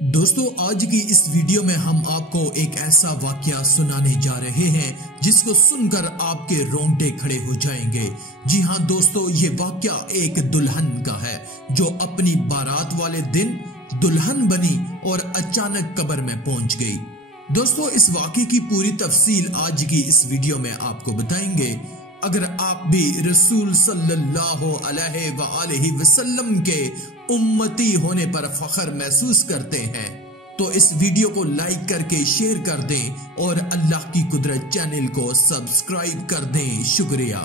دوستو آج کی اس ویڈیو میں ہم آپ کو ایک ایسا واقعہ سنانے جا رہے ہیں جس کو سن کر آپ کے رونگٹے کھڑے ہو جائیں گے۔ جی ہاں دوستو، یہ واقعہ ایک دلہن کا ہے جو اپنی بارات والے دن دلہن بنی اور اچانک قبر میں پہنچ گئی۔ دوستو اس واقعے کی پوری تفصیل آج کی اس ویڈیو میں آپ کو بتائیں گے۔ اگر آپ بھی رسول صلی اللہ علیہ وآلہ وسلم کے امتی ہونے پر فخر محسوس کرتے ہیں تو اس ویڈیو کو لائک کر کے شیئر کر دیں اور اللہ کی قدرت چینل کو سبسکرائب کر دیں۔ شکریہ۔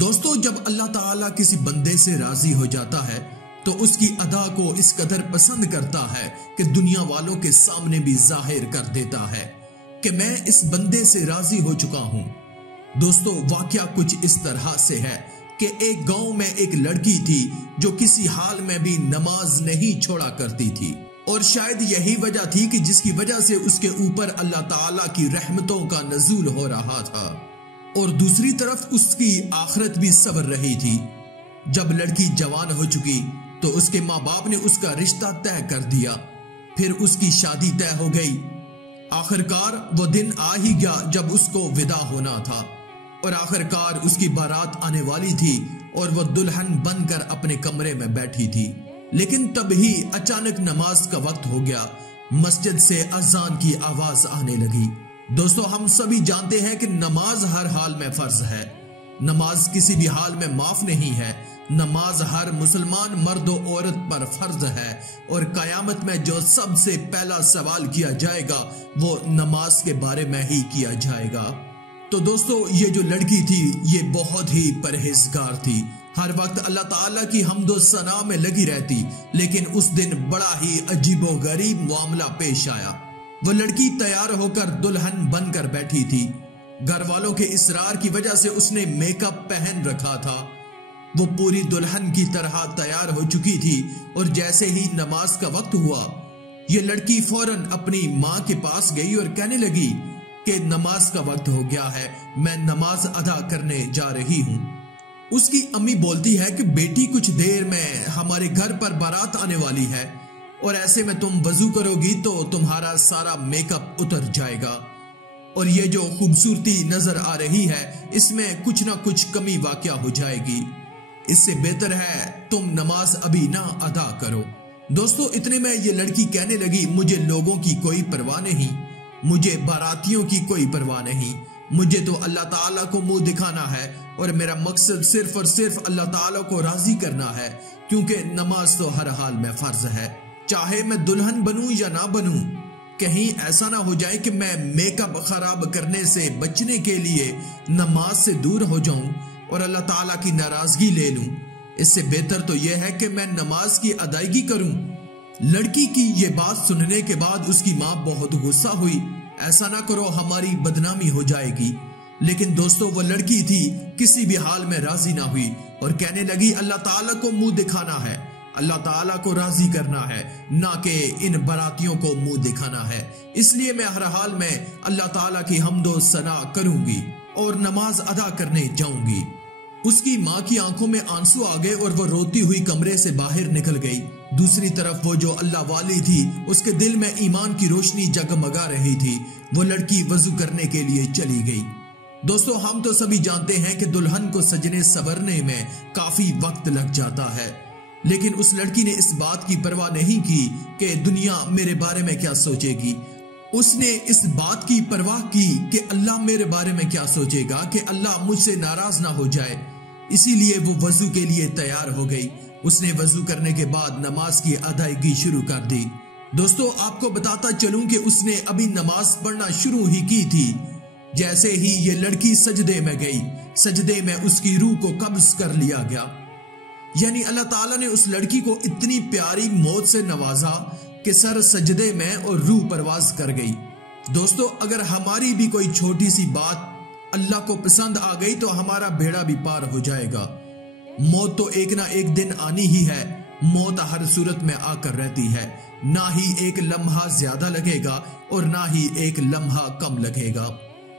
دوستو جب اللہ تعالیٰ کسی بندے سے راضی ہو جاتا ہے تو اس کی ادا کو اس قدر پسند کرتا ہے کہ دنیا والوں کے سامنے بھی ظاہر کر دیتا ہے کہ میں اس بندے سے راضی ہو چکا ہوں۔ دوستو واقعہ کچھ اس طرح سے ہے کہ ایک گاؤں میں ایک لڑکی تھی جو کسی حال میں بھی نماز نہیں چھوڑا کرتی تھی، اور شاید یہی وجہ تھی کہ جس کی وجہ سے اس کے اوپر اللہ تعالیٰ کی رحمتوں کا نزول ہو رہا تھا، اور دوسری طرف اس کی آخرت بھی سنور رہی تھی۔ جب لڑکی جوان ہو چکی تو اس کے ماں باپ نے اس کا رشتہ طے کر دیا، پھر اس کی شادی طے ہو گئی۔ آخرکار وہ دن آ ہی گیا جب اس کو ودا ہونا تھا، اور آخرکار اس کی بارات آنے والی تھی اور وہ دلہن بن کر اپنے کمرے میں بیٹھی تھی۔ لیکن تب ہی اچانک نماز کا وقت ہو گیا، مسجد سے اذان کی آواز آنے لگی۔ دوستو ہم سبھی جانتے ہیں کہ نماز ہر حال میں فرض ہے، نماز کسی بھی حال میں معاف نہیں ہے۔ نماز ہر مسلمان مرد و عورت پر فرض ہے، اور قیامت میں جو سب سے پہلا سوال کیا جائے گا وہ نماز کے بارے میں ہی کیا جائے گا۔ تو دوستو یہ جو لڑکی تھی یہ بہت ہی پرہیزگار تھی، ہر وقت اللہ تعالیٰ کی حمد و ثنا میں لگی رہتی، لیکن اس دن بڑا ہی عجیب و غریب معاملہ پیش آیا۔ وہ لڑکی تیار ہو کر دلہن بن کر بیٹھی تھی، گھر والوں کے اصرار کی وجہ سے اس نے میک اپ پہن رکھا تھا، وہ پوری دلہن کی طرح تیار ہو چکی تھی، اور جیسے ہی نماز کا وقت ہوا یہ لڑکی فوراً اپنی ماں کے پاس گئی اور کہنے لگی کہ نماز کا وقت ہو گیا ہے، میں نماز ادا کرنے جا رہی ہوں۔ اس کی امی بولتی ہے کہ بیٹی کچھ دیر میں ہمارے گھر پر بارات آنے والی ہے، اور ایسے میں تم وضو کرو گی تو تمہارا سارا میک اپ اتر جائے گا، اور یہ جو خوبصورتی نظر آ رہی ہے اس میں کچھ نہ کچھ کمی واقع ہو جائے گی، اس سے بہتر ہے تم نماز ابھی نہ ادا کرو۔ دوستو اتنے میں یہ لڑکی کہنے لگی، مجھے لوگوں کی کوئی پرواہ نہیں، مجھے باراتیوں کی کوئی پرواہ نہیں، مجھے تو اللہ تعالیٰ کو منہ دکھانا ہے، اور میرا مقصد صرف اور صرف اللہ تعالیٰ کو راضی کرنا ہے، کیونکہ نماز تو ہر حال میں فرض ہے، چاہے میں دلہن بنوں یا نہ بنوں۔ کہیں ایسا نہ ہو جائے کہ میں میک اپ خراب کرنے سے بچنے کے لیے نماز سے دور ہو جاؤں اور اللہ تعالیٰ کی ناراضگی لے لوں، اس سے بہتر تو یہ ہے کہ میں نماز کی ادائیگی کروں۔ لڑکی کی یہ بات سننے کے بعد اس کی ماں بہت غصہ ہوئی، ایسا نہ کرو ہماری بدنامی ہو جائے گی، لیکن دوستو وہ لڑکی تھی کسی بھی حال میں راضی نہ ہوئی، اور کہنے لگی اللہ تعالیٰ کو منہ دکھانا ہے، اللہ تعالیٰ کو راضی کرنا ہے، نہ کہ ان براتیوں کو منہ دکھانا ہے، اس لیے میں ہر حال میں اللہ تعالیٰ کی حمد و ثنا کروں گی اور نماز ادا کرنے جاؤں گی۔ اس کی ماں کی آنکھوں میں آنسو آ گئے اور وہ روتی ہوئی کمرے سے باہر نکل گئی۔ دوسری طرف وہ جو اللہ والی تھی اس کے دل میں ایمان کی روشنی جگمگا رہی تھی، وہ لڑکی وضو کرنے کے لیے چلی گئی۔ دوستو ہم تو سبھی جانتے ہیں کہ دلہن کو سجنے سورنے میں کافی وقت لگ جاتا ہے، لیکن اس لڑکی نے اس بات کی پرواہ نہیں کی کہ دنیا میرے بارے میں کیا سوچے گی، اس نے اس بات کی پرواہ کی کہ اللہ میرے بارے میں کیا سوچے گا، کہ اللہ مجھ سے ناراض نہ ہو جائے، اسی لیے وہ وضو کے لیے تیار ہو گئی۔ اس نے وضو کرنے کے بعد نماز کی ادائیگی شروع کر دی۔ دوستو آپ کو بتاتا چلوں کہ اس نے ابھی نماز پڑھنا شروع ہی کی تھی، جیسے ہی یہ لڑکی سجدے میں گئی، سجدے میں اس کی روح کو قبض کر لیا گیا، یعنی اللہ تعالیٰ نے اس لڑکی کو اتنی پیاری موت سے نوازا کہ سر سجدے میں اور روح پرواز کر گئی۔ دوستو اگر ہماری بھی کوئی چھوٹی سی بات اللہ کو پسند آ گئی تو ہمارا بیڑا بھی پار ہو جائے گا۔ موت تو ایک نہ ایک دن آنی ہی ہے، موت ہر صورت میں آ کر رہتی ہے، نہ ہی ایک لمحہ زیادہ لگے گا اور نہ ہی ایک لمحہ کم لگے گا۔